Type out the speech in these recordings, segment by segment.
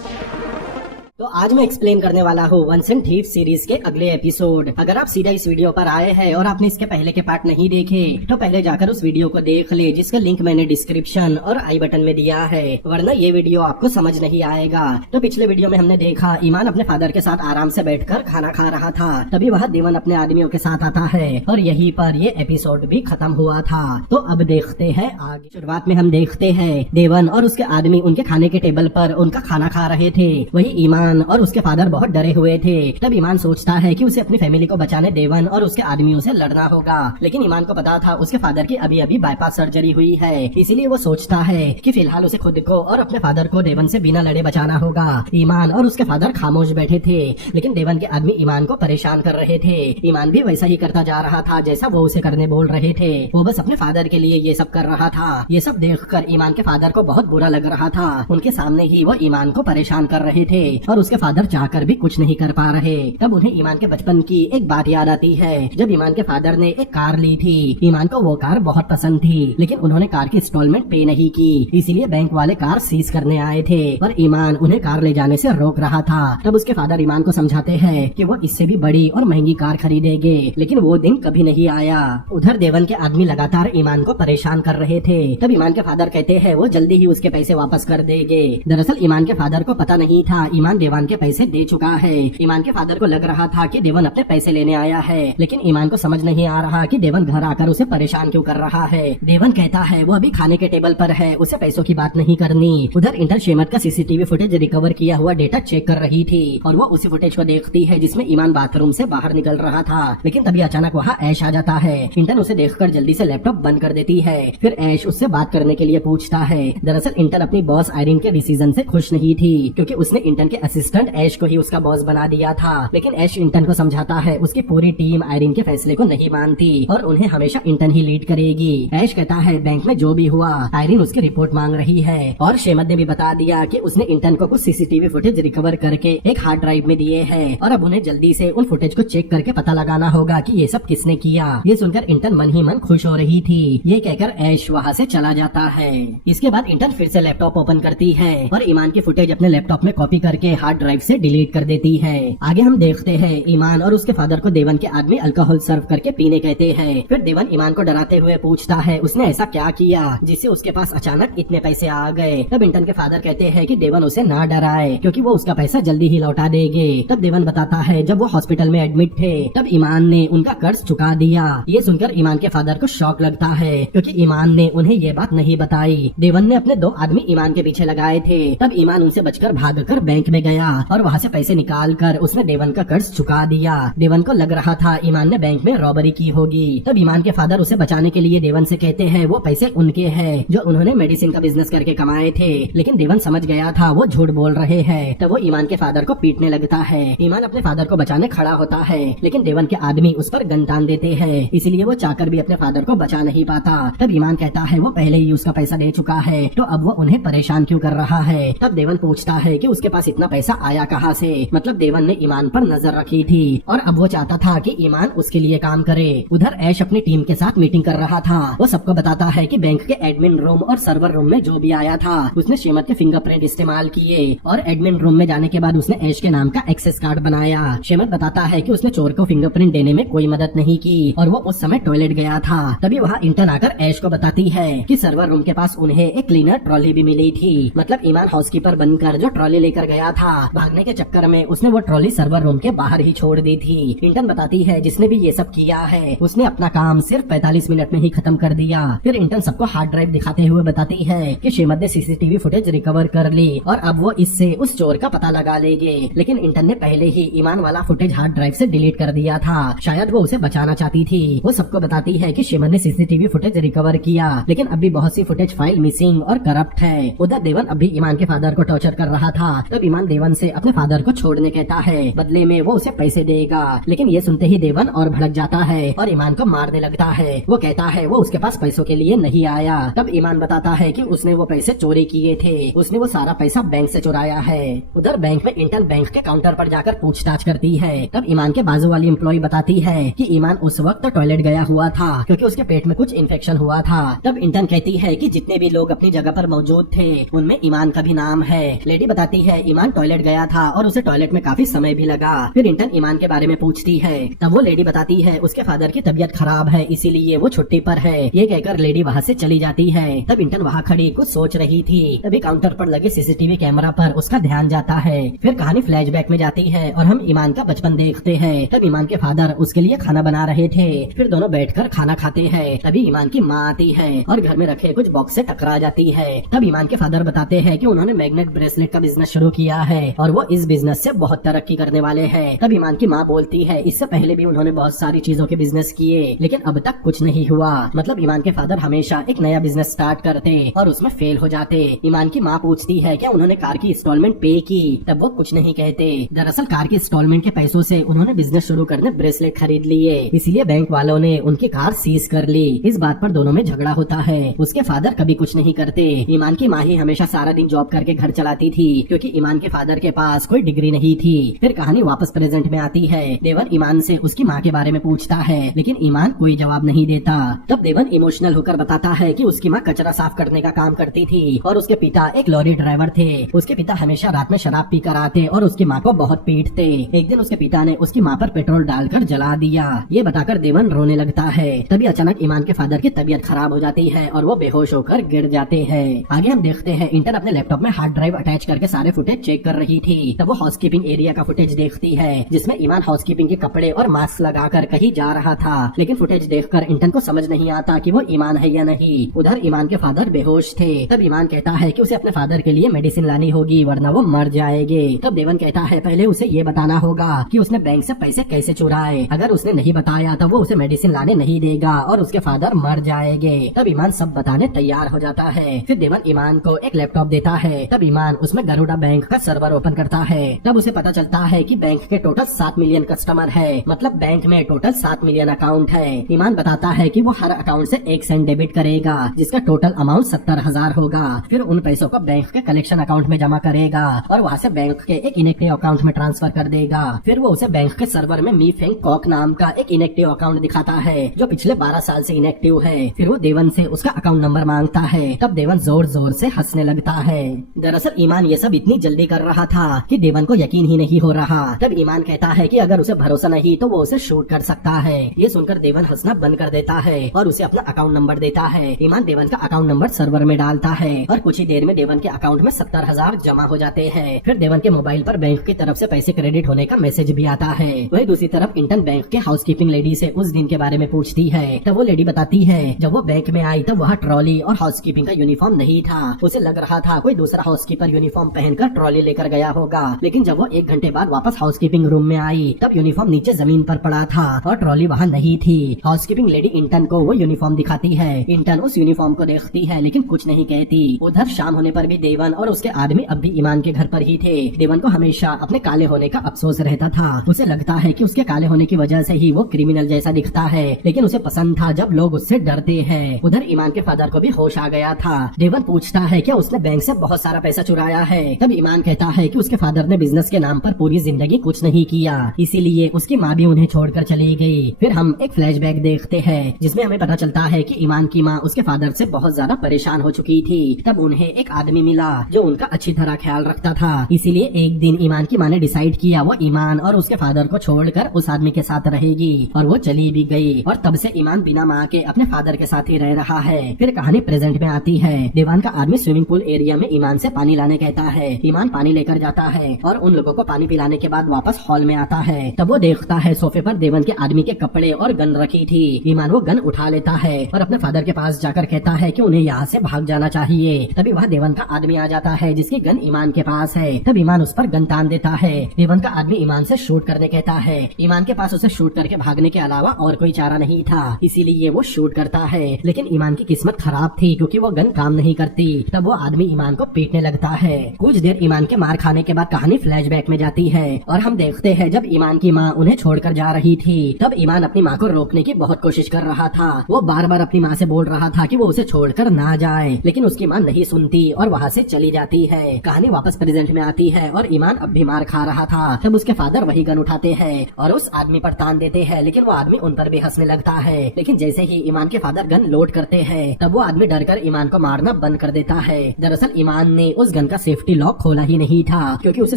तो आज मैं एक्सप्लेन करने वाला हूँ वंस एंड थीव्स सीरीज के अगले एपिसोड। अगर आप सीधा इस वीडियो पर आए हैं और आपने इसके पहले के पार्ट नहीं देखे तो पहले जाकर उस वीडियो को देख ले, जिसका लिंक मैंने डिस्क्रिप्शन और आई बटन में दिया है, वरना ये वीडियो आपको समझ नहीं आएगा। तो पिछले वीडियो में हमने देखा ईमान अपने फादर के साथ आराम से बैठकर खाना खा रहा था, तभी वह देवन अपने आदमियों के साथ आता है और यहीं पर ये एपिसोड भी खत्म हुआ था। तो अब देखते हैं आगे। शुरुआत में हम देखते हैं देवन और उसके आदमी उनके खाने के टेबल पर उनका खाना खा रहे थे। वही ईमान और उसके फादर बहुत डरे हुए थे। तब ईमान सोचता है कि उसे अपनी फैमिली को बचाने देवन और उसके आदमियों से लड़ना होगा, लेकिन ईमान को पता था उसके फादर की अभी अभी बाईपास सर्जरी हुई है, इसीलिए वो सोचता है कि फिलहाल उसे खुद को और अपने फादर को देवन से बिना लड़े बचाना होगा। ईमान और उसके फादर खामोश बैठे थे, लेकिन देवन के आदमी ईमान को परेशान कर रहे थे। ईमान भी वैसा ही करता जा रहा था जैसा वो उसे करने बोल रहे थे। वो बस अपने फादर के लिए ये सब कर रहा था। ये सब देखकर ईमान के फादर को बहुत बुरा लग रहा था। उनके सामने ही वो ईमान को परेशान कर रहे थे और उसके फादर चाहकर भी कुछ नहीं कर पा रहे। तब उन्हें ईमान के बचपन की एक बात याद आती है, जब ईमान के फादर ने एक कार ली थी। ईमान को वो कार बहुत पसंद थी, लेकिन उन्होंने कार की इंस्टॉलमेंट पे नहीं की, इसीलिए बैंक वाले कार सीज करने आए थे और ईमान उन्हें कार ले जाने से रोक रहा था। तब उसके फादर ईमान को समझाते हैं कि वो इससे भी बड़ी और महंगी कार खरीदेंगे, लेकिन वो दिन कभी नहीं आया। उधर देवन के आदमी लगातार ईमान को परेशान कर रहे थे। तब ईमान के फादर कहते हैं वो जल्दी ही उसके पैसे वापस कर देंगे। दरअसल ईमान के फादर को पता नहीं था ईमान देवन के पैसे दे चुका है। ईमान के फादर को लग रहा था कि देवन अपने पैसे लेने आया है, लेकिन ईमान को समझ नहीं आ रहा कि देवन घर आकर उसे परेशान क्यों कर रहा है। देवन कहता है वो अभी खाने के टेबल पर है, उसे पैसों की बात नहीं करनी। उधर इंटर शेमत का सीसीटीवी फुटेज रिकवर किया हुआ डेटा चेक कर रही थी और वो उसी फुटेज को देखती है जिसमें ईमान बाथरूम से बाहर निकल रहा था, लेकिन तभी अचानक वहाँ ऐश आ जाता है। इंटन उसे देखकर जल्दी से लैपटॉप बंद कर देती है। फिर ऐश उससे बात करने के लिए पूछता है। दरअसल इंटन अपनी बॉस आयरिन के डिसीजन से खुश नहीं थी, क्योंकि उसने इंटन के असिस्टेंट ऐश को ही उसका बॉस बना दिया था। लेकिन ऐश इंटन को समझाता है उसकी पूरी टीम आयरिन के फैसले को नहीं मानती और उन्हें हमेशा इंटन ही लीड करेगी। ऐश कहता है बैंक में जो भी हुआ आयरिन उसकी रिपोर्ट मांग रही है और शेमत ने भी बता दिया कि उसने इंटन को कुछ सीसीटीवी फुटेज रिकवर करके एक हार्ड ड्राइव में दिए हैं और अब उन्हें जल्दी से उन फुटेज को चेक करके पता लगाना होगा कि ये सब किसने किया। ये सुनकर इंटन मन ही मन खुश हो रही थी। ये कहकर ऐश वहाँ से चला जाता है। इसके बाद इंटन फिर से लैपटॉप ओपन करती है और ईमान की फुटेज अपने लैपटॉप में कॉपी करके हार्ड ड्राइव से डिलीट कर देती है। आगे हम देखते हैं ईमान और उसके फादर को देवन के आदमी अल्कोहल सर्व करके पीने कहते हैं। फिर देवन ईमान को डराते हुए पूछता है उसने ऐसा क्या किया जिससे उसके पास अचानक इतने पैसे आ गए। तब इंटन के फादर कहते हैं कि देवन उसे ना डराए, क्योंकि वो उसका पैसा जल्दी ही लौटा देंगे। तब देवन बताता है जब वो हॉस्पिटल में एडमिट थे तब ईमान ने उनका कर्ज चुका दिया। ये सुनकर ईमान के फादर को शॉक लगता है, क्योंकि ईमान ने उन्हें ये बात नहीं बताई। देवन ने अपने 2 आदमी ईमान के पीछे लगाए थे। तब ईमान उनसे बचकर भागकर बैंक में गया और वहाँ से पैसे निकाल कर उसने देवन का कर्ज चुका दिया। देवन को लग रहा था ईमान ने बैंक में रॉबरी की होगी। तब ईमान के फादर उसे बचाने के लिए देवन से कहते हैं वो पैसे उनके हैं जो उन्होंने मेडिसिन का बिजनेस करके कमाए थे, लेकिन देवन समझ गया था वो झूठ बोल रहे हैं। तब वो ईमान के फादर को पीटने लगता है। ईमान अपने फादर को बचाने खड़ा होता है, लेकिन देवन के आदमी उस पर गन तान देते हैं, इसीलिए वो चाहकर भी अपने फादर को बचा नहीं पाता। तब ईमान कहता है वो पहले ही उसका पैसा दे चुका है, तो अब वो उन्हें परेशान क्यों कर रहा है। तब देवन पूछता है कि उसके पास इतना पैसा आया कहाँ से। मतलब देवन ने ईमान पर नजर रखी थी और अब वो चाहता था कि ईमान उसके लिए काम करे। उधर ऐश अपनी टीम के साथ मीटिंग कर रहा था। वो सबको बताता है कि बैंक के एडमिन रूम और सर्वर रूम में जो भी आया था उसने शेमत के फिंगरप्रिंट इस्तेमाल किए और एडमिन रूम में जाने के बाद उसने ऐश के नाम का एक्सेस कार्ड बनाया। शेमत बताता है कि उसने चोर को फिंगरप्रिंट देने में कोई मदद नहीं की और वो उस समय टॉयलेट गया था। तभी वहाँ इंटर्न आकर ऐश को बताती है कि सर्वर रूम के पास उन्हें एक क्लीनर ट्रॉली भी मिली थी। मतलब ईमान हाउसकीपर बनकर जो ट्रॉली लेकर गया था, भागने के चक्कर में उसने वो ट्रॉली सर्वर रूम के बाहर ही छोड़ दी थी। इंटर्न बताती है जिसने भी ये सब किया है उसने अपना काम सिर्फ 45 मिनट में ही खत्म कर दिया। फिर इंटर्न सबको हार्ड ड्राइव दिखाते हुए बताती है कि शेमत ने सीसीटीवी फुटेज रिकवर कर ली और अब वो इससे उस चोर का पता लगा लेंगे। लेकिन इंटर्न ने पहले ही ईमान वाला फुटेज हार्ड ड्राइव से डिलीट कर दिया था, शायद वो उसे बचाना चाहती थी। वो सबको बताती है कि शेमत ने सीसीटीवी फुटेज रिकवर किया, लेकिन अभी बहुत सी फुटेज फाइल मिसिंग और करप्ट है। उधर देवन अभी ईमान के फादर को टॉर्चर कर रहा था। तब ईमान देवन से अपने फादर को छोड़ने कहता है, बदले में वो उसे पैसे देगा। लेकिन ये सुनते ही देवन और भड़क जाता है और ईमान को मारने लगता है। वो कहता है वो उसके पास पैसों के लिए नहीं आया। तब ईमान बताता है कि उसने वो पैसे चोरी किए थे, उसने वो सारा पैसा बैंक से चुराया है। उधर बैंक में इंटर्न बैंक के काउंटर पर जाकर पूछताछ करती है। तब ईमान के बाजू वाली एम्प्लॉय बताती है कि ईमान उस वक्त टॉयलेट गया हुआ था क्योंकि उसके पेट में कुछ इन्फेक्शन हुआ था। तब इंटर्न कहती है कि जितने भी लोग अपनी जगह पर मौजूद थे उनमें ईमान का भी नाम है। लेडी बताती है ईमान टॉयलेट गया था और उसे टॉयलेट में काफी समय भी लगा। फिर इंटर्न ईमान के बारे में पूछती है। तब वो लेडी बताती है उसके फादर की तबीयत खराब है, इसीलिए वो छुट्टी पर है। ये कहकर लेडी वहाँ से चली जाती है। तब इंटर्न वहाँ खड़ी कुछ सोच रही थी। तभी काउंटर पर लगे सीसीटीवी कैमरा पर उसका ध्यान जाता है। फिर कहानी फ्लैशबैक में जाती है और हम ईमान का बचपन देखते हैं। तब ईमान के फादर उसके लिए खाना बना रहे थे। फिर दोनों बैठकर खाना खाते हैं। तभी ईमान की माँ आती है और घर में रखे कुछ बॉक्स से टकरा जाती है। तब ईमान के फादर बताते हैं कि उन्होंने मैग्नेट ब्रेसलेट का बिजनेस शुरू किया है और वो इस बिजनेस से बहुत तरक्की करने वाले हैं। तब ईमान की माँ बोलती है इससे पहले भी उन्होंने बहुत सारी चीजों के बिजनेस किए लेकिन अब तक कुछ नहीं हुआ। मतलब ईमान के फादर हमेशा एक नया बिजनेस स्टार्ट करते और उसमें फेल हो जाते। ईमान की माँ पूछती है क्या उन्होंने कार की इंस्टॉलमेंट पे की? तब वो कुछ नहीं कहते। दरअसल कार की इंस्टॉलमेंट के पैसों से उन्होंने बिजनेस शुरू करने ब्रेसलेट खरीद लिए, इसीलिए बैंक वालों ने उनकी कार सीज कर ली। इस बात पर दोनों में झगड़ा होता है। उसके फादर कभी कुछ नहीं करते। ईमान की माँ ही हमेशा सारा दिन जॉब करके घर चलाती थी क्योंकि ईमान के फादर के पास कोई डिग्री नहीं थी। फिर कहानी वापस प्रेजेंट में आती है। देवन ईमान से उसकी माँ के बारे में पूछता है लेकिन ईमान कोई जवाब नहीं देता। तब देवन इमोशनल होकर बताता है कि उसकी माँ कचरा साफ करने का काम करती थी और उसके पिता एक लॉरी ड्राइवर थे। उसके पिता हमेशा रात में शराब पी कर आते और उसकी माँ को बहुत पीटते। एक दिन उसके पिता ने उसकी माँ पर पेट्रोल डालकर जला दिया। ये बताकर देवन रोने लगता है। तभी अचानक ईमान के फादर की तबीयत खराब हो जाती है और वो बेहोश होकर गिर जाते हैं। आगे हम देखते हैं इंटर्न अपने लैपटॉप में हार्ड ड्राइव अटैच करके सारे फुटेज चेक कर रही थी। तब वो हाउसकीपिंग एरिया का फुटेज देखती है जिसमें ईमान हाउसकीपिंग के कपड़े और मास्क लगाकर कहीं जा रहा था। लेकिन फुटेज देखकर इंटर्न को समझ नहीं आता कि वो ईमान है या नहीं। उधर ईमान के फादर बेहोश थे। तब ईमान कहता है कि उसे अपने फादर के लिए मेडिसिन लानी होगी वरना वो मर जाएंगे। तब देवन कहता है पहले उसे ये बताना होगा कि उसने बैंक से पैसे कैसे चुराए। अगर उसने नहीं बताया तो वो उसे मेडिसिन लाने नहीं देगा और उसके फादर मर जाएंगे। तब ईमान सब बताने तैयार हो जाता है। फिर देवन ईमान को एक लैपटॉप देता है। तब ईमान उसमें गरुड़ा बैंक का सर्वर ओपन करता है। तब उसे पता चलता है कि बैंक के टोटल 7 मिलियन कस्टमर है। मतलब बैंक में टोटल 7 मिलियन अकाउंट है। ईमान बताता है कि वो हर अकाउंट से 1 सेंट डेबिट करेगा जिसका टोटल अमाउंट 70,000 होगा। फिर उन पैसों को बैंक के कलेक्शन अकाउंट में जमा करेगा और वहाँ से बैंक के एक इनएक्टिव अकाउंट में ट्रांसफर कर देगा। फिर वो उसे बैंक के सर्वर में मी फेंग कॉक नाम का एक इनएक्टिव अकाउंट दिखाता है जो पिछले 12 साल से इनएक्टिव है। फिर वो देवन से उसका अकाउंट नंबर मांगता है। तब देवन जोर जोर से हंसने लगता है। दरअसल ईमान ये सब इतनी जल्दी कर रहा था कि देवन को यकीन ही नहीं हो रहा। तब ईमान कहता है कि अगर उसे भरोसा नहीं तो वो उसे शूट कर सकता है। ये सुनकर देवन हंसना बंद कर देता है और उसे अपना अकाउंट नंबर देता है। ईमान देवन का अकाउंट नंबर सर्वर में डालता है और कुछ ही देर में देवन के अकाउंट में 70,000 जमा हो जाते हैं। फिर देवन के मोबाइल पर बैंक की तरफ से पैसे क्रेडिट होने का मैसेज भी आता है। वही दूसरी तरफ इंटर्न बैंक के हाउसकीपिंग लेडी से उस दिन के बारे में पूछती है। तब वो लेडी बताती है जब वो बैंक में आई तब वहाँ ट्रॉली और हाउसकीपिंग का यूनिफॉर्म नहीं था। उसे लग रहा था कोई दूसरा हाउसकीपर यूनिफॉर्म पहनकर ट्रॉली लेकर गया होगा। लेकिन जब वो 1 घंटे बाद वापस हाउसकीपिंग रूम में आई तब यूनिफॉर्म नीचे जमीन पर पड़ा था और ट्रॉली वहाँ नहीं थी। हाउसकीपिंग लेडी इंटर्न को वो यूनिफॉर्म दिखाती है। इंटर्न उस यूनिफॉर्म को देखती है लेकिन कुछ नहीं कहती। उधर शाम होने पर भी देवन और उसके आदमी अब भी ईमान के घर पर ही थे। देवन को हमेशा अपने काले होने का अफसोस रहता था। उसे लगता है कि उसके काले होने की वजह से ही वो क्रिमिनल जैसा दिखता है लेकिन उसे पसंद था जब लोग उससे डरते हैं। उधर ईमान के फादर को भी होश आ गया था। देवन पूछता है क्या उसने बैंक से बहुत सारा पैसा चुराया है। तब ईमान कहता है कि उसके फादर ने बिजनेस के नाम पर पूरी जिंदगी कुछ नहीं किया, इसीलिए उसकी माँ भी उन्हें छोड़कर चली गई। फिर हम एक फ्लैशबैक देखते हैं जिसमें हमें पता चलता है कि ईमान की माँ उसके फादर से बहुत ज्यादा परेशान हो चुकी थी। तब उन्हें एक आदमी मिला जो उनका अच्छी तरह ख्याल रखता था। इसीलिए एक दिन ईमान की माँ ने डिसाइड किया वो ईमान और उसके फादर को छोड़कर उस आदमी के साथ रहेगी और वो चली भी गई। और तब से ईमान बिना माँ के अपने फादर के साथ ही रह रहा है। फिर कहानी प्रेजेंट में आती है। देवान का आदमी स्विमिंग पूल एरिया में ईमान से पानी लाने कहता है। ईमान पानी लेकर जाता है और उन लोगों को पानी पिलाने के बाद वापस हॉल में आता है। तब वो देखता है सोफे पर देवन के आदमी के कपड़े और गन रखी थी। ईमान वो गन उठा लेता है और अपने फादर के पास जाकर कहता है कि उन्हें यहाँ से भाग जाना चाहिए। तभी वहाँ देवन का आदमी आ जाता है जिसकी गन ईमान के पास है। तब ईमान उस पर गन तान देता है। देवन का आदमी ईमान से शूट करने कहता है। ईमान के पास उसे शूट करके भागने के अलावा और कोई चारा नहीं था, इसीलिए वो शूट करता है। लेकिन ईमान की किस्मत खराब थी क्योंकि वो गन काम नहीं करती। तब वो आदमी ईमान को पीटने लगता है। कुछ देर ईमान के मार खाने के बाद कहानी फ्लैशबैक में जाती है और हम देखते हैं जब ईमान की माँ उन्हें छोड़कर जा रही थी तब ईमान अपनी माँ को रोकने की बहुत कोशिश कर रहा था। वो बार बार अपनी माँ से बोल रहा था कि वो उसे छोड़कर ना जाए, लेकिन उसकी माँ नहीं सुनती और वहाँ से चली जाती है। कहानी वापस प्रेजेंट में आती है और ईमान अब भी मार खा रहा था। तब उसके फादर वही गन उठाते हैं और उस आदमी पर तान देते हैं, लेकिन वो आदमी उन पर भी हंसने लगता है। लेकिन जैसे ही ईमान के फादर गन लोड करते हैं तब वो आदमी डरकर ईमान को मारना बंद कर देता है। दरअसल ईमान ने उस गन का सेफ्टी लॉक खोला ही नहीं था, क्योंकि उसे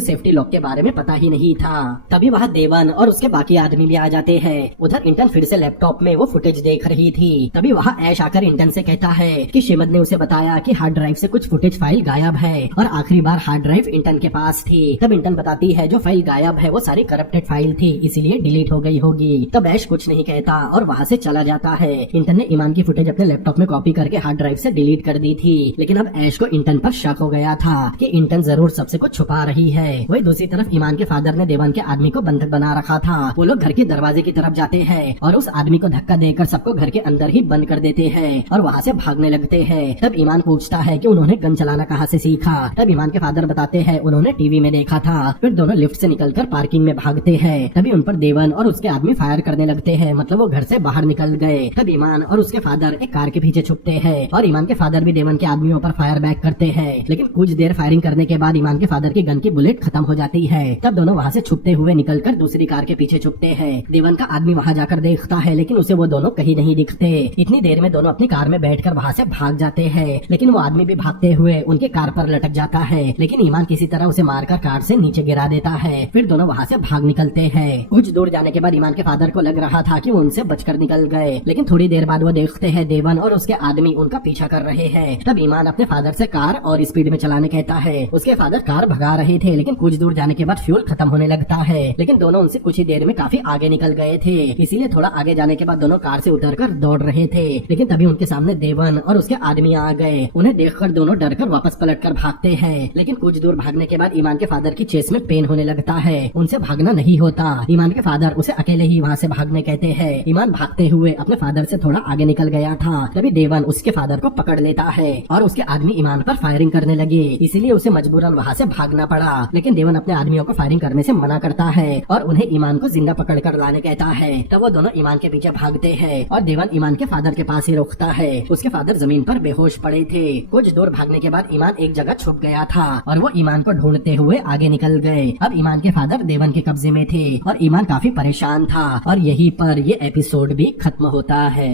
सेफ्टी लॉक के बारे में पता ही नहीं था। तभी वहाँ देवन और उसके बाकी आदमी भी आ जाते हैं। उधर इंटन फिर से लैपटॉप में वो फुटेज देख रही थी। तभी वहाँ ऐश आकर इंटन से कहता है कि श्रीमद ने उसे बताया कि हार्ड ड्राइव से कुछ फुटेज फाइल गायब है और आखिरी बार हार्ड ड्राइव इंटन के पास थी। तब इंटन बताती है जो फाइल गायब है वो सारी करप्टेड फाइल थी, इसीलिए डिलीट हो गई होगी। तब ऐश कुछ नहीं कहता और वहाँ से चला जाता है। इंटन ने ईमान की फुटेज अपने लैपटॉप में कॉपी करके हार्ड ड्राइव से डिलीट कर दी थी, लेकिन अब ऐश को इंटन पर शक हो गया था कि इंटन जरूर सबसे कुछ छुपा रही है। वही दूसरी तरफ ईमान के फादर ने देवन के आदमी को बंधक बना रखा था। वो लोग घर के दरवाजे की तरफ जाते हैं और उस आदमी को धक्का देकर सबको घर के अंदर ही बंद कर देते हैं और वहाँ से भागने लगते हैं। तब ईमान पूछता है कि उन्होंने गन चलाना कहाँ से सीखा। तब ईमान के फादर बताते हैं उन्होंने टीवी में देखा था। फिर दोनों लिफ्ट से निकलकर पार्किंग में भागते हैं। तभी उन पर देवन और उसके आदमी फायर करने लगते हैं, मतलब वो घर से बाहर निकल गए। तब ईमान और उसके फादर एक कार के पीछे छुपते हैं और ईमान के फादर भी देवन के आदमियों पर फायर बैक करते हैं, लेकिन कुछ देर फायरिंग करने के बाद ईमान के फादर की गन की बुलेट खत्म हो जाती है। तब दोनों वहाँ से छुपते हुए निकलकर दूसरी कार के पीछे छुपते हैं। देवन का आदमी वहाँ जाकर देखता है, लेकिन उसे वो दोनों कहीं नहीं दिखते। इतनी देर में दोनों अपनी कार में बैठकर वहाँ से भाग जाते हैं, लेकिन वो आदमी भी भागते हुए उनके कार पर लटक जाता है, लेकिन ईमान किसी तरह उसे मारकर कार से नीचे गिरा देता है। फिर दोनों वहाँ से भाग निकलते हैं। कुछ दूर जाने के बाद ईमान के फादर को लग रहा था कि वो उनसे बचकर निकल गए, लेकिन थोड़ी देर बाद वो देखते हैं देवन और उसके आदमी उनका पीछा कर रहे हैं। तब ईमान अपने फादर से कार और स्पीड में चलाने कहता है। उसके फादर कार भगा रहे थे, लेकिन कुछ दूर जाने के बाद फ्यूल खत्म होने लगता है, लेकिन दोनों उनसे कुछ ही देर में काफी आगे निकल गए थे। इसीलिए थोड़ा आगे जाने के बाद दोनों कार से उतरकर दौड़ रहे थे, लेकिन तभी उनके सामने देवन और उसके आदमी आ गए। उन्हें देखकर दोनों डरकर वापस पलटकर भागते हैं, लेकिन कुछ दूर भागने के बाद ईमान के फादर की चेस्ट में पेन होने लगता है। उनसे भागना नहीं होता। ईमान के फादर उसे अकेले ही वहाँ से भागने कहते हैं। ईमान भागते हुए अपने फादर से थोड़ा आगे निकल गया था। तभी देवन उसके फादर को पकड़ लेता है और उसके आदमी ईमान पर फायरिंग करने लगे, इसीलिए उसे मजबूरन वहाँ से भागना पड़ा। लेकिन देवन अपने आदमियों को फायरिंग करने से मना करता है और उन्हें ईमान को जिंदा पकड़कर लाने कहता है। तब वो दोनों ईमान के पीछे भागते हैं और देवन ईमान के फादर के पास ही रुकता है। उसके फादर जमीन पर बेहोश पड़े थे। कुछ दूर भागने के बाद ईमान एक जगह छुप गया था और वो ईमान को ढूंढते हुए आगे निकल गए। अब ईमान के फादर देवन के कब्जे में थे और ईमान काफी परेशान था और यहीं पर ये एपिसोड भी खत्म होता है।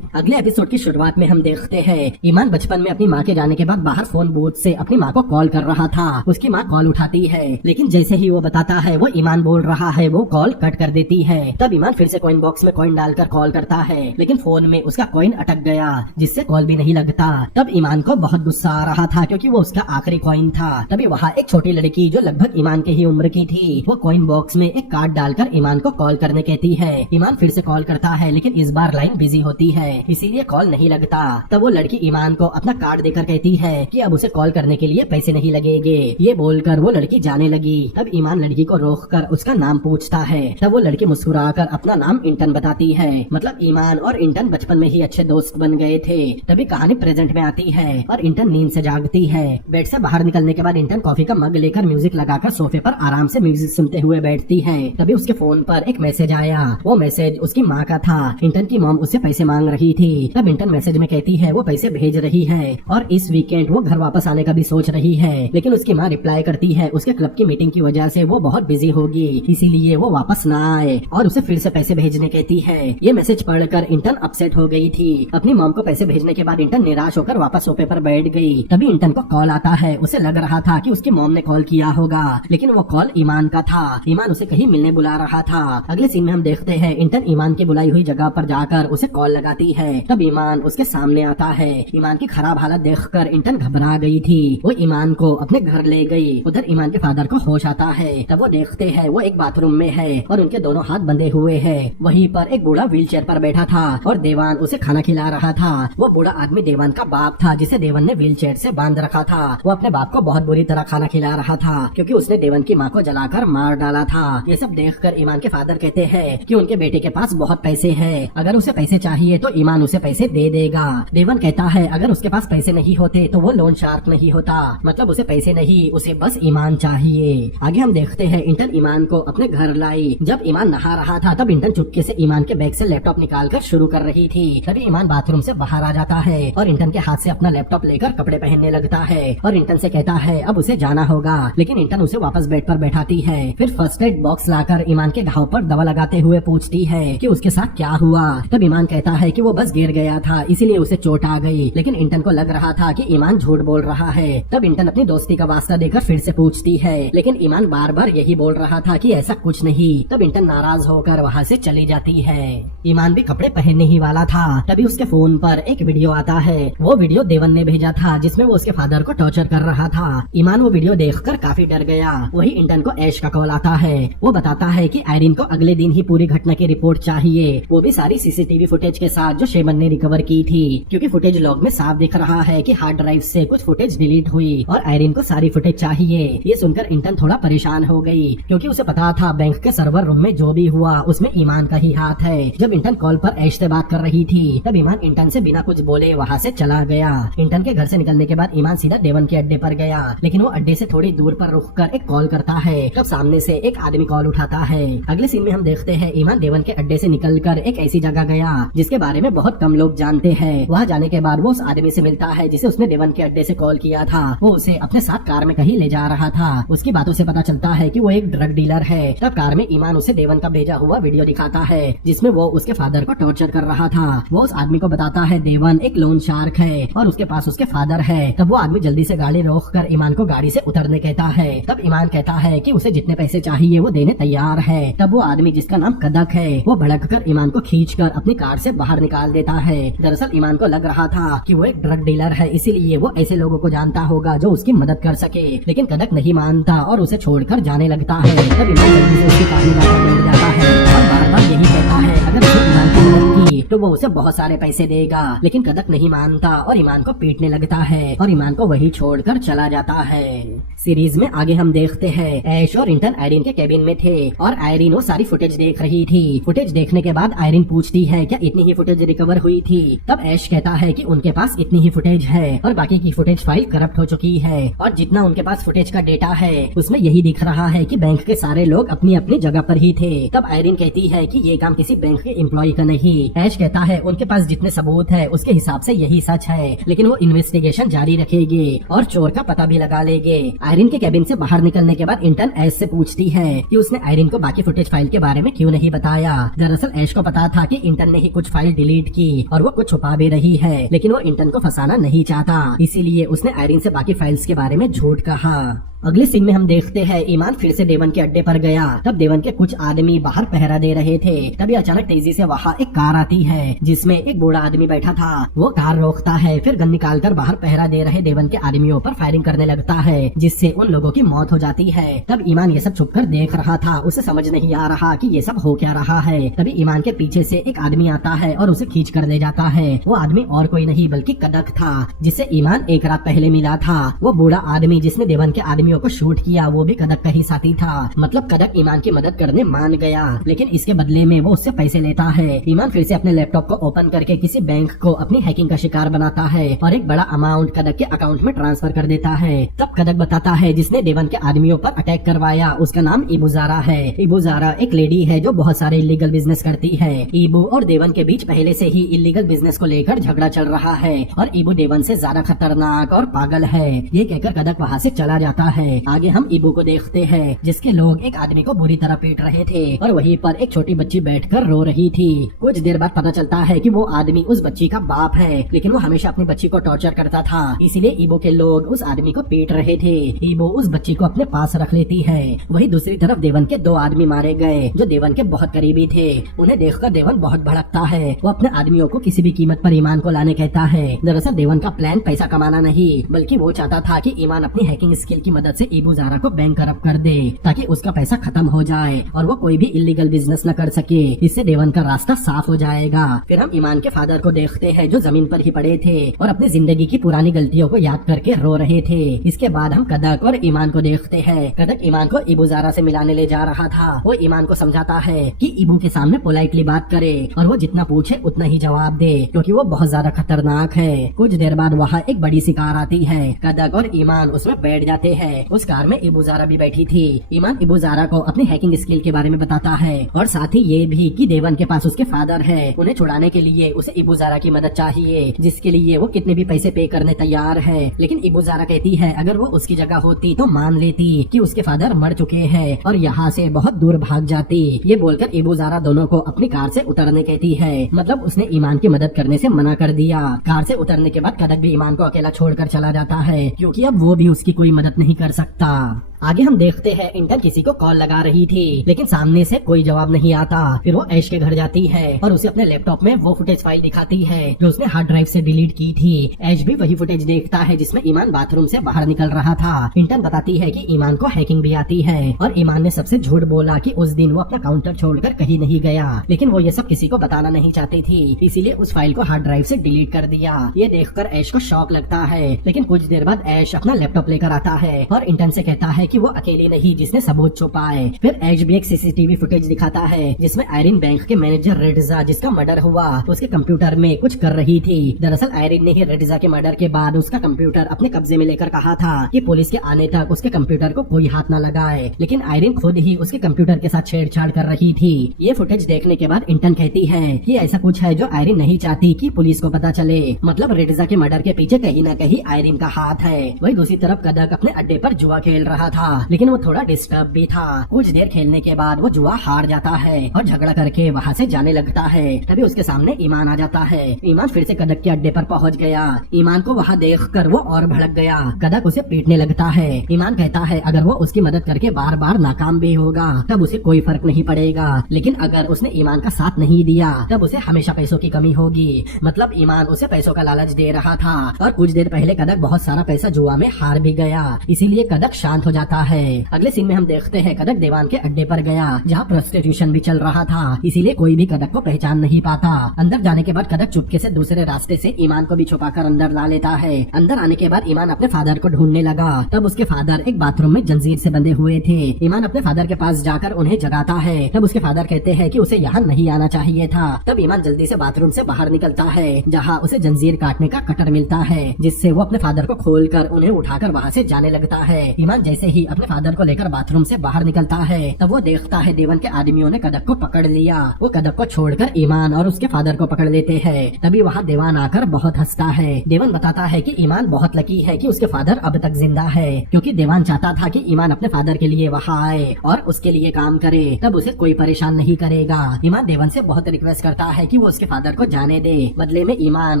अगले एपिसोड की शुरुआत में हम देखते हैं ईमान बचपन में अपनी माँ के जाने के बाद बाहर फोन बूथ से अपनी माँ को कॉल कर रहा था। उसकी माँ कॉल उठाती है, लेकिन जैसे ही वो बताता है वो ईमान बोल रहा है, वो कॉल कट कर देती है। तब ईमान फिर से कॉइन बॉक्स में कॉइन डालकर कॉल करता है, लेकिन फोन में उसका कॉइन अटक गया, जिससे कॉल भी नहीं लगता। तब ईमान को बहुत गुस्सा आ रहा था, क्योंकि वो उसका आखिरी कॉइन था। तभी वहाँ एक छोटी लड़की जो लगभग ईमान के ही उम्र की थी, वो कॉइन बॉक्स में एक कार्ड डालकर ईमान को कॉल करने कहती है। ईमान फिर से कॉल करता है, लेकिन इस बार लाइन बिजी होती है, इसीलिए कॉल नहीं लगता। तब वो लड़की ईमान को अपना कार्ड देकर कहती है कि अब उसे कॉल करने के लिए पैसे नहीं लगेंगे। ये बोलकर वो लड़की जाने लगी। तब ईमान लड़की को रोककर उसका नाम पूछता है। तब वो लड़की मुस्कुराकर अपना नाम इंटन बताती है। मतलब ईमान और इंटन बचपन में ही अच्छे दोस्त बन गए थे। तभी कहानी प्रेजेंट में आती है और इंटन नींद से जागती है। बेड से बाहर निकलने के बाद इंटन कॉफी का मग लेकर म्यूजिक लगाकर सोफे पर आराम से म्यूजिक सुनते हुए बैठती है। तभी उसके फोन पर एक मैसेज आया। वो मैसेज उसकी माँ का था। इंटन की मॉम उससे पैसे मांग रही थी। तब इंटन मैसेज में कहती है वो पैसे भेज रही है और इस वीकेंड वो घर वापस आने का भी सोच रही है, लेकिन उसकी माँ रिप्लाई करती है उसके क्लब की मीटिंग की वजह से वो बहुत बिजी होगी, इसीलिए वो वापस ना आए और उसे फिर से पैसे भेजने कहती है। ये मैसेज पढ़कर इंटन अपसेट हो गई थी। अपनी मॉम को पैसे भेजने के बाद इंटन निराश होकर वापस सोफे पर बैठ गई। तभी इंटन को कॉल आता है। उसे लग रहा था कि उसकी मॉम ने कॉल किया होगा, लेकिन वो कॉल ईमान का था। ईमान उसे कहीं मिलने बुला रहा था। अगले सीन में हम देखते हैं इंटन ईमान की बुलाई हुई जगह पर जाकर उसे कॉल लगाती है। तब ईमान उसके सामने आता है। ईमान की खराब हालत देखकर इंटन घबरा गई थी। वो ईमान को अपने घर ले गई। उधर ईमान के फादर को होश आता है। तब वो देखते हैं वो एक बाथरूम में है और उनके दोनों हाथ बंधे हुए हैं। वहीं पर एक बूढ़ा व्हीलचेयर पर बैठा था और देवान उसे खाना खिला रहा था। वो बूढ़ा आदमी देवान का बाप था, जिसे देवन ने व्हीलचेयर से बांध रखा था। वो अपने बाप को बहुत बुरी तरह खाना खिला रहा था, क्योंकि उसने देवन की माँ को जलाकर मार डाला था। ये सब देखकर ईमान के फादर कहते हैं कि उनके बेटे के पास बहुत पैसे हैं, अगर उसे पैसे चाहिए तो ईमान उसे पैसे दे देगा। देवन कहता है अगर उसके पास पैसे नहीं होते तो वो लोन शार्क नहीं होता, मतलब उसे पैसे नहीं उसे बस ईमान चाहिए। आगे हम देखते हैं इंटन ईमान को अपने घर लाई। जब ईमान नहा रहा था तब इंटन चुपके से ईमान के बैग से लैपटॉप निकालकर शुरू कर रही थी। तभी ईमान बाथरूम से बाहर आ जाता है और इंटन के हाथ से अपना लैपटॉप लेकर कपड़े पहनने लगता है और इंटन से कहता है अब उसे जाना होगा, लेकिन इंटन उसे वापस बेड पर बैठाती है। फिर फर्स्ट एड बॉक्स लाकर ईमान के घाव पर दवा लगाते हुए पूछती है कि उसके साथ क्या हुआ। तब ईमान कहता है कि वो बस गिर गया था इसीलिए उसे चोट आ गई, लेकिन इंटन को लग रहा था कि ईमान झूठ बोल रहा है। तब इंटन अपनी दोस्ती का वास्ता देकर फिर से पूछती है, लेकिन ईमान बार बार यही बोल रहा था कि ऐसा कुछ नहीं। तब इंटन नाराज होकर वहाँ से चली जाती है। ईमान भी कपड़े पहनने ही वाला था, तभी उसके फोन पर एक वीडियो आता है। वो वीडियो देवन ने भेजा था जिसमें वो उसके फादर को टॉर्चर कर रहा था। ईमान वो वीडियो देखकर काफी डर गया। वही इंटन को ऐश का कॉल आता है। वो बताता है कि आयरिन को अगले दिन ही पूरी घटना की रिपोर्ट चाहिए, वो भी सारी सीसीटीवी फुटेज के साथ जो शेमन ने रिकवर की थी, क्योंकि फुटेज लॉग में साफ दिख रहा है कि हार्ड ड्राइव से कुछ फुटेज डिलीट हुई और आयरिन को सारी फुटेज चाहिए। ये सुनकर इंटन थोड़ा परेशान हो गई, क्योंकि उसे पता था बैंक के सर्वर रूम में जो भी हुआ उसमें ईमान का ही हाथ है। जब इंटन कॉल पर ऐश से बात कर रही थी तब ईमान इंटन से बिना कुछ बोले वहाँ से चला गया। इंटन के घर से निकलने के बाद ईमान सीधा देवन के अड्डे पर गया, लेकिन वो अड्डे से थोड़ी दूर पर रुककर एक कॉल करता है। तब सामने से एक आदमी कॉल उठाता है। अगले सीन में हम देखते हैं ईमान देवन के अड्डे से निकलकर एक ऐसी जगह गया जिसके बारे में बहुत कम लोग जानते हैं। वहाँ जाने के बाद वो उस आदमी से मिलता है जिसे उसने देवन के अड्डे से कॉल किया था। वो उसे अपने साथ कार में कहीं ले जा रहा था। उसकी बातों से पता चलता है कि वो एक ड्रग डीलर है। तब कार में ईमान उसे देवन का भेजा हुआ वीडियो दिखाता है जिसमें वो उसके फादर को टॉर्चर कर रहा था। वो उस आदमी को बताता है देवन एक लोन शार्क है और उसके पास उसके फादर है। तब वो आदमी जल्दी से गाड़ी रोककर ईमान को गाड़ी से उतरने कहता है। तब ईमान कहता है कि उसे जितने पैसे चाहिए वो देने तैयार है। तब वो आदमी जिसका नाम कदक है वो भड़क कर ईमान को खींचकर अपनी कार से बाहर निकाल देता है। दरअसल ईमान को लग रहा था कि वो एक ड्रग डीलर है, इसीलिए वो ऐसे लोगों को जानता होगा जो उसकी मदद कर सके, लेकिन कदक नहीं मानता और उसे छोड़कर जाने लगता है। तब ईमान जल्दी से उसकी कार में जाकर बैठ जाता है और बार बार यही कहता है अगर उसे ईमान की मदद की तो वो उसे बहुत सारे पैसे देगा, लेकिन कदक नहीं मानता और ईमान को पीटने लगता है और ईमान को वही छोड़कर चला जाता है। सीरीज में आगे हम देखते हैं ऐश और इंटन आयरिन के केबिन में थे और आयरिन वो सारी फुटेज देख रही थी। फुटेज देखने के बाद आयरिन पूछती है क्या इतनी ही फुटेज रिकवर हुई थी। तब ऐश कहता है कि उनके पास इतनी ही फुटेज है और बाकी की फुटेज फाइल करप्ट हो चुकी है और जितना उनके पास फुटेज का डेटा है उसमें यही दिख रहा है कि बैंक के सारे लोग अपनी अपनी जगह पर ही थे। तब आयरिन कहती है कि ये काम किसी बैंक के एम्प्लॉय का नहीं। ऐश कहता है उनके पास जितने सबूत है उसके हिसाब से यही सच है, लेकिन वो इन्वेस्टिगेशन जारी रखेगी और चोर का पता भी लगा लेंगे। आयरिन के केबिन से बाहर निकलने के बाद इंटन ऐश से पूछती है कि उसने आयरिन को बाकी फुटेज फाइल के बारे में क्यों नहीं बताया। दरअसल ऐश को पता था कि इंटन ने ही कुछ फाइल डिलीट की और वो कुछ छुपा भी रही है, लेकिन वो इंटन को फंसाना नहीं चाहता, इसीलिए उसने आयरिन से बाकी फाइल्स के बारे में झूठ कहा। अगले सीन में हम देखते हैं ईमान फिर से देवन के अड्डे पर गया। तब देवन के कुछ आदमी बाहर पहरा दे रहे थे। तभी अचानक तेजी से वहाँ एक कार आती है जिसमें एक बूढ़ा आदमी बैठा था। वो कार रोकता है, फिर गन निकालकर बाहर पहरा दे रहे देवन के आदमियों पर फायरिंग करने लगता है, जिससे उन लोगों की मौत हो जाती है। तब ईमान ये सब छुपकर देख रहा था, उसे समझ नहीं आ रहा कि ये सब हो क्या रहा है। तभी ईमान के पीछे से एक आदमी आता है और उसे खींच कर ले जाता है। वो आदमी और कोई नहीं बल्कि कदक था, जिससे ईमान एक रात पहले मिला था। वो बूढ़ा आदमी जिसने देवन के आदमियों को शूट किया वो भी कदक का ही साथी था। मतलब कदक ईमान की मदद करने मान गया, लेकिन इसके बदले में वो उससे पैसे लेता है। ईमान फिर से अपने लैपटॉप को ओपन करके किसी बैंक को अपनी हैकिंग का शिकार बनाता है और एक बड़ा अमाउंट कदक के अकाउंट में ट्रांसफर कर देता है। तब कदक बताता है जिसने देवन के आदमियों पर अटैक करवाया उसका नाम इबू ज़ारा है। इबू ज़ारा एक लेडी है जो बहुत सारे इलीगल बिजनेस करती है। इबू और देवन के बीच पहले से ही इलीगल बिजनेस को लेकर झगड़ा चल रहा है और इबू देवन से ज्यादा खतरनाक और पागल है। ये कहकर कदक वहाँ से चला जाता है। आगे हम इबू को देखते हैं जिसके लोग एक आदमी को बुरी तरह पीट रहे थे और वहीं पर एक छोटी बच्ची बैठकर रो रही थी। कुछ देर बाद पता चलता है कि वो आदमी उस बच्ची का बाप है, लेकिन वो हमेशा अपनी बच्ची को टॉर्चर करता था, इसीलिए इबू के लोग उस आदमी को पीट रहे थे। इबू उस बच्ची को अपने पास रख लेती है। वही दूसरी तरफ देवन के 2 आदमी मारे गए जो देवन के बहुत करीबी थे। उन्हें देखकर देवन बहुत भड़कता है। वो अपने आदमियों को किसी भी कीमत पर ईमान को लाने कहता है। दरअसल देवन का प्लान पैसा कमाना नहीं, बल्कि वो चाहता था कि ईमान अपनी हैकिंग स्किल की मदद से इबू ज़ारा को बैंक करप्ट कर दे ताकि उसका पैसा खत्म हो जाए और वो कोई भी इलीगल बिजनेस न कर सके। इससे देवन का रास्ता साफ हो जाएगा। फिर हम ईमान के फादर को देखते हैं जो जमीन पर ही पड़े थे और अपनी जिंदगी की पुरानी गलतियों को याद करके रो रहे थे। इसके बाद हम कदक और ईमान को देखते हैं। कदक ईमान को इबू ज़ारा से मिलाने ले जा रहा था। वो ईमान को समझाता है कि इबू के सामने पोलाइटली बात करे और वो जितना पूछे उतना ही जवाब दे, क्योंकि वो बहुत ज्यादा खतरनाक है। कुछ देर बाद वहाँ एक बड़ी सी कार आती है। कदक और ईमान उसमें बैठ जाते हैं उस कार में इबुजारा भी बैठी थी। ईमान इबुजारा को अपनी हैकिंग स्किल के बारे में बताता है और साथ ही ये भी कि देवन के पास उसके फादर है। उन्हें छुड़ाने के लिए उसे इबुजारा की मदद चाहिए, जिसके लिए वो कितने भी पैसे पे करने तैयार है। लेकिन इबुजारा कहती है अगर वो उसकी जगह होती तो मान लेती कि उसके फादर मर चुके हैं और यहाँ से बहुत दूर भाग जाती। ये बोलकर इबुजारा दोनों को अपनी कार से उतरने कहती है। मतलब उसने ईमान की मदद करने से मना कर दिया। कार से उतरने के बाद कदक भी ईमान को अकेला छोड़कर चला जाता है, क्योंकि अब वो भी उसकी कोई मदद नहीं कर सकता। आगे हम देखते हैं इंटर्न किसी को कॉल लगा रही थी, लेकिन सामने से कोई जवाब नहीं आता। फिर वो ऐश के घर जाती है और उसे अपने लैपटॉप में वो फुटेज फाइल दिखाती है जो उसने हार्ड ड्राइव से डिलीट की थी। ऐश भी वही फुटेज देखता है जिसमें ईमान बाथरूम से बाहर निकल रहा था। इंटर्न बताती है कि ईमान को हैकिंग भी आती है और ईमान ने सबसे झूठ बोला कि उस दिन वो अपना काउंटर छोड़कर कहीं नहीं गया, लेकिन वो ये सब किसी को बताना नहीं चाहती थी, इसीलिए उस फाइल को हार्ड ड्राइव से डिलीट कर दिया। ये देखकर ऐश को शॉक लगता है, लेकिन कुछ देर बाद ऐश अपना लैपटॉप लेकर आता है और इंटर्न से कहता है कि वो अकेली नहीं जिसने सबूत छुपाए। फिर ऐश भी एक सीसीटीवी फुटेज दिखाता है जिसमें आयरिन बैंक के मैनेजर रेडिजा जिसका मर्डर हुआ उसके कंप्यूटर में कुछ कर रही थी। दरअसल आयरिन ने ही रेडिजा के मर्डर के बाद उसका कंप्यूटर अपने कब्जे में लेकर कहा था कि पुलिस के आने तक उसके कंप्यूटर को कोई हाथ न लगाए, लेकिन आयरिन खुद ही उसके कंप्यूटर के साथ छेड़छाड़ कर रही थी। ये फुटेज देखने के बाद इंटर्न कहती है कि ऐसा कुछ है जो आयरिन नहीं चाहती कि पुलिस को पता चले। मतलब रेडिजा के मर्डर के पीछे कहीं न कहीं आयरिन का हाथ है। वही दूसरी तरफ कदक अपने अड्डे पर जुआ खेल रहा था, लेकिन वो थोड़ा डिस्टर्ब भी था। कुछ देर खेलने के बाद वो जुआ हार जाता है और झगड़ा करके वहाँ से जाने लगता है। तभी उसके सामने ईमान आ जाता है। ईमान फिर से कदक के अड्डे पर पहुँच गया। ईमान को वहाँ देखकर वो और भड़क गया। कदक उसे पीटने लगता है। ईमान कहता है अगर वो उसकी मदद करके बार बार नाकाम भी होगा तब उसे कोई फर्क नहीं पड़ेगा, लेकिन अगर उसने ईमान का साथ नहीं दिया तब उसे हमेशा पैसों की कमी होगी। मतलब ईमान उसे पैसों का लालच दे रहा था और कुछ देर पहले कदक बहुत सारा पैसा जुआ में हार भी गया, इसीलिए कदक शांत हो जाता है। अगले सीन में हम देखते हैं कदक देवान के अड्डे पर गया जहाँ प्रोस्टिट्यूशन भी चल रहा था, इसीलिए कोई भी कदक को पहचान नहीं पाता। अंदर जाने के बाद कदक चुपके से दूसरे रास्ते से ईमान को भी छुपाकर अंदर ला लेता है। अंदर आने के बाद ईमान अपने फादर को ढूंढने लगा। तब उसके फादर एक बाथरूम में जंजीर से बंधे हुए थे। ईमान अपने फादर के पास जाकर उन्हें जगाता है। तब उसके फादर कहते हैं कि उसे यहाँ नहीं आना चाहिए था। तब ईमान जल्दी से बाथरूम से बाहर निकलता है जहाँ उसे जंजीर काटने का कटर मिलता है, जिससे वो अपने फादर को खोलकर उन्हें उठाकर वहाँ से जाने लगता है। ईमान जैसे ही अपने फादर को लेकर बाथरूम से बाहर निकलता है तब वो देखता है देवन के आदमियों ने कदक को पकड़ लिया। वो कदक को छोड़कर ईमान और उसके फादर को पकड़ लेते हैं। तभी वहाँ देवान आकर बहुत हंसता है। देवन बताता है कि ईमान बहुत लकी है कि उसके फादर अब तक जिंदा है, क्योंकि देवान चाहता था कि ईमान अपने फादर के लिए वहाँ आए और उसके लिए काम करे, तब उसे कोई परेशान नहीं करेगा। ईमान देवन से बहुत रिक्वेस्ट करता है कि वो उसके फादर को जाने दे, बदले में ईमान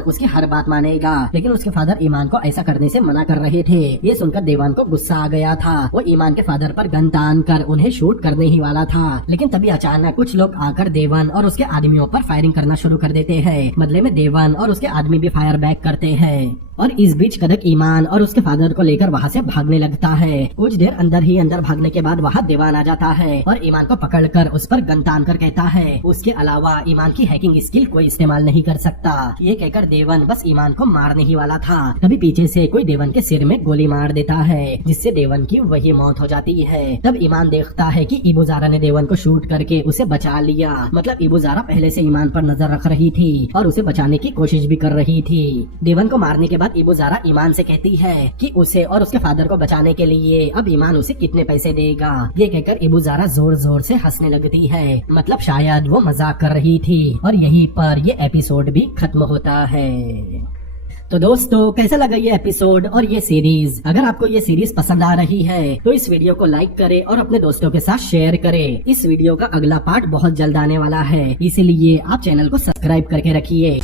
उसकी हर बात मानेगा, लेकिन उसके फादर ईमान को ऐसा करने से मना कर रहे थे। ये सुनकर देवान को गुस्सा आ गया था। वो ईमान के फादर पर गन तान कर उन्हें शूट करने ही वाला था, लेकिन तभी अचानक कुछ लोग आकर देवन और उसके आदमियों पर फायरिंग करना शुरू कर देते हैं। बदले में देवन और उसके आदमी भी फायर बैक करते हैं और इस बीच कदक ईमान और उसके फादर को लेकर वहाँ से भागने लगता है। कुछ देर अंदर ही अंदर भागने के बाद वहाँ देवान आ जाता है और ईमान को पकड़कर उस पर गन तान कर कहता है उसके अलावा ईमान की हैकिंग स्किल कोई इस्तेमाल नहीं कर सकता। ये कहकर देवन बस ईमान को मारने ही वाला था, तभी पीछे से कोई देवन के सिर में गोली मार देता है, जिससे देवन की वही मौत हो जाती है। तब ईमान देखता है कि इबुजारा ने देवन को शूट करके उसे बचा लिया। मतलब इबुजारा पहले से ईमान पर नजर रख रही थी और उसे बचाने की कोशिश भी कर रही थी। देवन को मारने के बाद इबुजारा ईमान से कहती है कि उसे और उसके फादर को बचाने के लिए अब ईमान उसे कितने पैसे देगा। ये कहकर इबुजारा जोर जोर से हंसने लगती है। मतलब शायद वो मजाक कर रही थी और यहीं पर ये एपिसोड भी खत्म होता है। तो दोस्तों कैसा लगा ये एपिसोड और ये सीरीज? अगर आपको ये सीरीज पसंद आ रही है तो इस वीडियो को लाइक करें और अपने दोस्तों के साथ शेयर करें। इस वीडियो का अगला पार्ट बहुत जल्द आने वाला है, इसीलिए आप चैनल को सब्सक्राइब करके रखिए।